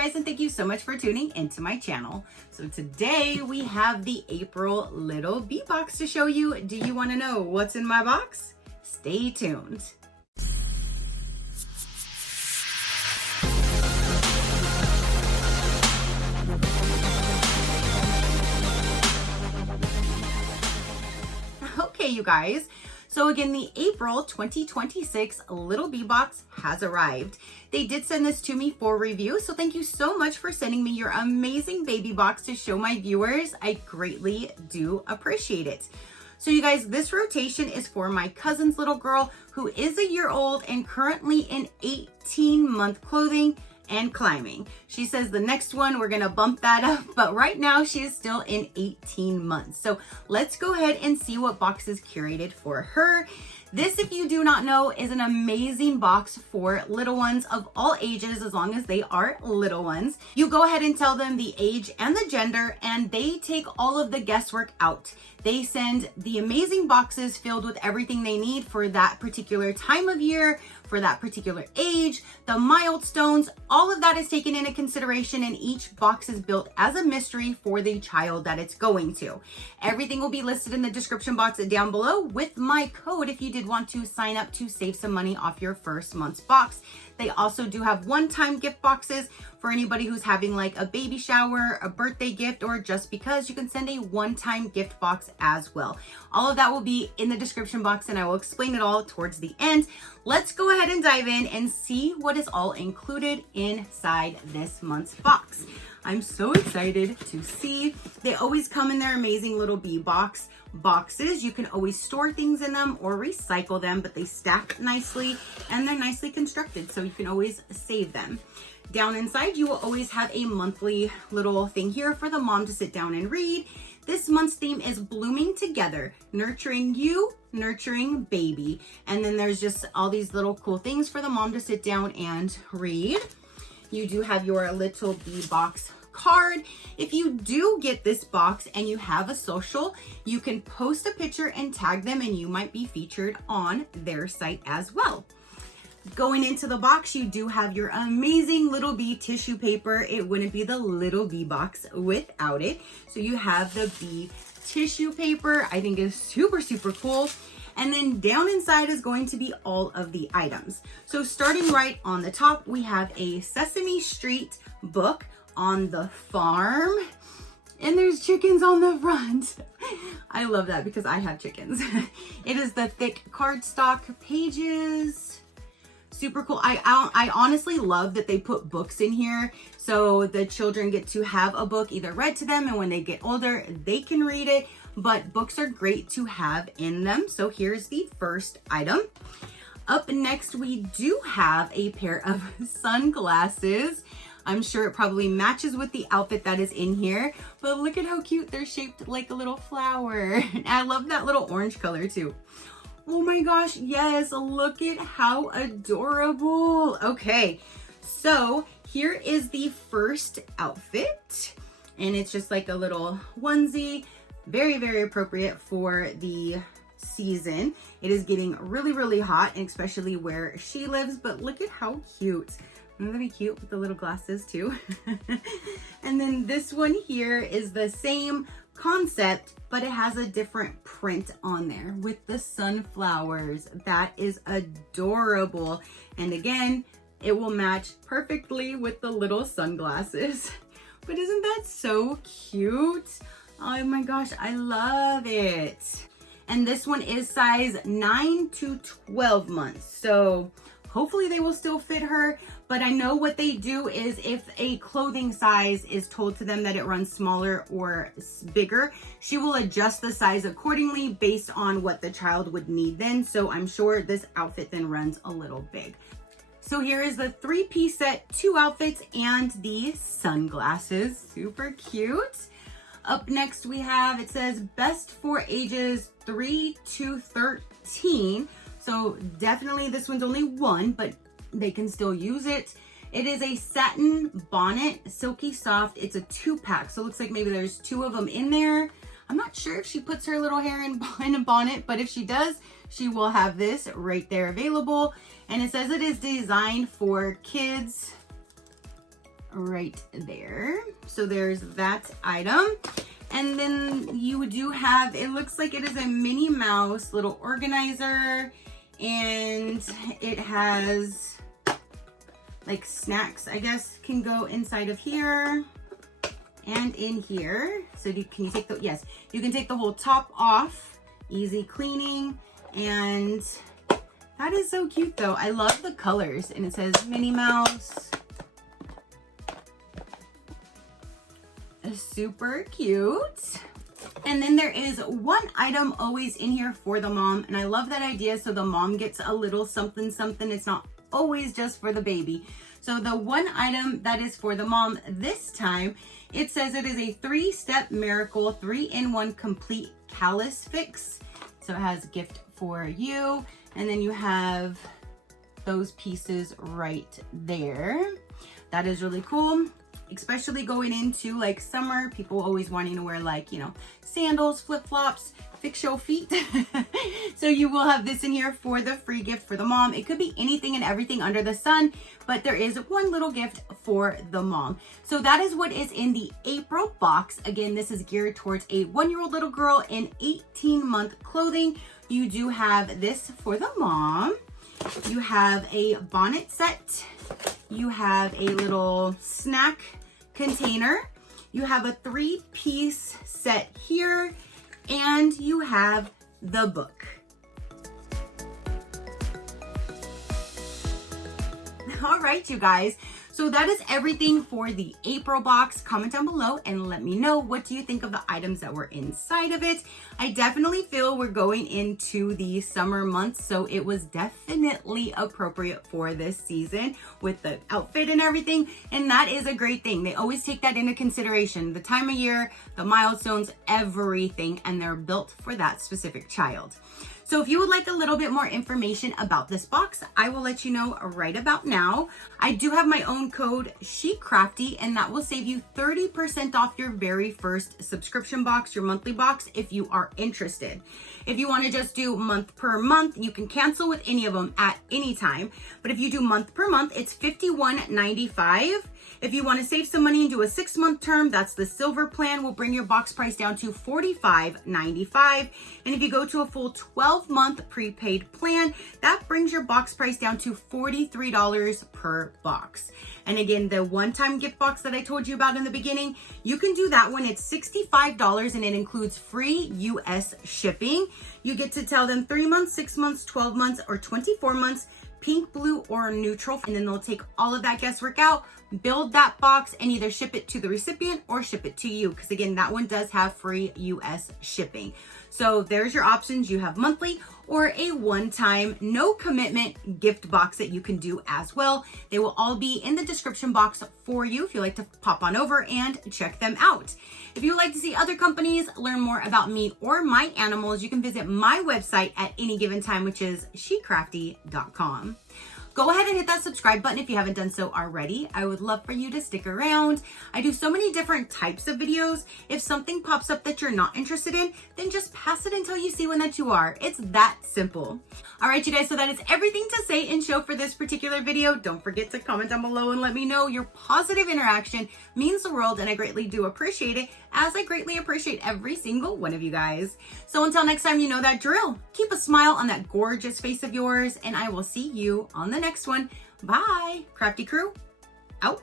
guys, and thank you so much for tuning into my channel. So today we have the April little bee box to show you. Do you want to know what's in my box? Stay tuned. Okay, you guys. So again, the April 2026 Little Bee Box has arrived. They did send this to me for review, so thank you so much for sending me your amazing baby box to show my viewers. I greatly do appreciate it. So you guys, this rotation is for my cousin's little girl who is a year old and currently in 18-month clothing and climbing. She says the next one we're gonna bump that up, but right now she is still in 18 months. So let's go ahead and see what box is curated for her. This, if you do not know, is an amazing box for little ones of all ages, as long as they are little ones. You go ahead and tell them the age and the gender, and they take all of the guesswork out. They send the amazing boxes filled with everything they need for that particular time of year, for that particular age, the milestones, all of that is taken into consideration, and each box is built as a mystery for the child that it's going to. Everything will be listed in the description box down below with my code if you did want to sign up to save some money off your first month's box. They also do have one-time gift boxes for anybody who's having like a baby shower, a birthday gift, or just because. You can send a one-time gift box as well. All of that will be in the description box, and I will explain it all towards the end. Let's go ahead and dive in and see what is all included inside this month's box. I'm so excited to see. They always come in their amazing little bee boxes. You can always store things in them or recycle them, but they stack nicely and they're nicely constructed, so you can always save them. Down inside, you will always have a monthly little thing here for the mom to sit down and read. This month's theme is Blooming Together, Nurturing You, Nurturing Baby. And then there's just all these little cool things for the mom to sit down and read. You do have your little bee box card. If you do get this box and you have a social, you can post a picture and tag them, and you might be featured on their site as well. Going into the box, you do have your amazing little bee tissue paper. It wouldn't be the little bee box without it. So you have the bee tissue paper. I think is super, super cool. And then down inside is going to be all of the items. So starting right on the top, we have a Sesame Street book on the farm. And there's chickens on the front. I love that because I have chickens. It is the thick cardstock pages. Super cool. I honestly love that they put books in here so the children get to have a book either read to them, and when they get older they can read it, but books are great to have in them. So here's the first item. Up next, we do have a pair of sunglasses. I'm sure it probably matches with the outfit that is in here, but look at how cute they're shaped like a little flower. I love that little orange color too. Oh my gosh, yes, look at how adorable. Okay, so here is the first outfit, and it's just like a little onesie. Very, very appropriate for the season. It is getting really, really hot, and especially where she lives, but look at how cute. Wouldn't that be cute with the little glasses too? And then this one here is the same concept, but it has a different print on there with the sunflowers. That is adorable. And again, it will match perfectly with the little sunglasses. But isn't that so cute? Oh my gosh, I love it. And this one is size 9 to 12 months. So hopefully they will still fit her, but I know what they do is if a clothing size is told to them that it runs smaller or bigger, she will adjust the size accordingly based on what the child would need then. So I'm sure this outfit then runs a little big. So here is the 3-piece set, 2 outfits and the sunglasses. Super cute. Up next we have, it says best for ages 3 to 13. So definitely this one's only one, but they can still use it. It is a satin bonnet, silky soft. It's a 2-pack, so it looks like maybe there's 2 of them in there. I'm not sure if she puts her little hair in a bonnet, but if she does, she will have this right there available. And it says it is designed for kids right there. So there's that item. And then you do have, it looks like it is a Minnie Mouse little organizer, and it has like snacks, I guess, can go inside of here and in here. So can you take the, yes, you can take the whole top off, easy cleaning. And that is so cute though. I love the colors, and it says Minnie Mouse. Super cute. And then there is one item always in here for the mom, and I love that idea. So the mom gets a little something something. It's not always just for the baby. So the one item that is for the mom this time, it says it is a 3-step miracle 3-in-1 complete callus fix. So it has a gift for you, and then you have those pieces right there. That is really cool, especially going into like summer, people always wanting to wear, like, you know, sandals, flip-flops, fix your feet. So you will have this in here for the free gift for the mom. It could be anything and everything under the sun, but there is one little gift for the mom. So that is what is in the April box. Again, this is geared towards a 1-year-old little girl in 18-month clothing. You do have this for the mom. You have a bonnet set. You have a little snack container. You have a 3-piece set here, and you have the book. All right, you guys. So that is everything for the April box. Comment down below and let me know, what do you think of the items that were inside of it? I definitely feel we're going into the summer months, so it was definitely appropriate for this season with the outfit and everything. And that is a great thing. They always take that into consideration, the time of year, the milestones, everything, and they're built for that specific child. So if you would like a little bit more information about this box, I will let you know right about now. I do have my own code SheCrafty, and that will save you 30% off your very first subscription box, your monthly box, if you are interested. If you want to just do month per month, you can cancel with any of them at any time. But if you do month per month, it's $51.95. If you want to save some money and do a 6-month term, that's the silver plan. Will bring your box price down to $45.95. And if you go to a full 12-month prepaid plan, that brings your box price down to $43 per box. And again, the one-time gift box that I told you about in the beginning, you can do that one. It's $65, and it includes free US shipping. You get to tell them 3 months, 6 months, 12 months, or 24 months, pink, blue, or neutral, and then they'll take all of that guesswork out, build that box, and either ship it to the recipient or ship it to you, because again, that one does have free US shipping. So there's your options. You have monthly or a one-time, no commitment gift box that you can do as well. They will all be in the description box for you if you like to pop on over and check them out. If you would like to see other companies, learn more about me or my animals, you can visit my website at any given time, which is SheCrafty.com. Go ahead and hit that subscribe button if you haven't done so already. I would love for you to stick around. I do so many different types of videos. If something pops up that you're not interested in, then just pass it until you see one that you are. It's that simple. All right, you guys, so that is everything to say and show for this particular video. Don't forget to comment down below and let me know. Your positive interaction means the world, and I greatly do appreciate it, as I greatly appreciate every single one of you guys. So until next time, you know that drill. Keep a smile on that gorgeous face of yours, and I will see you on the next one. Bye. Crafty Crew, out.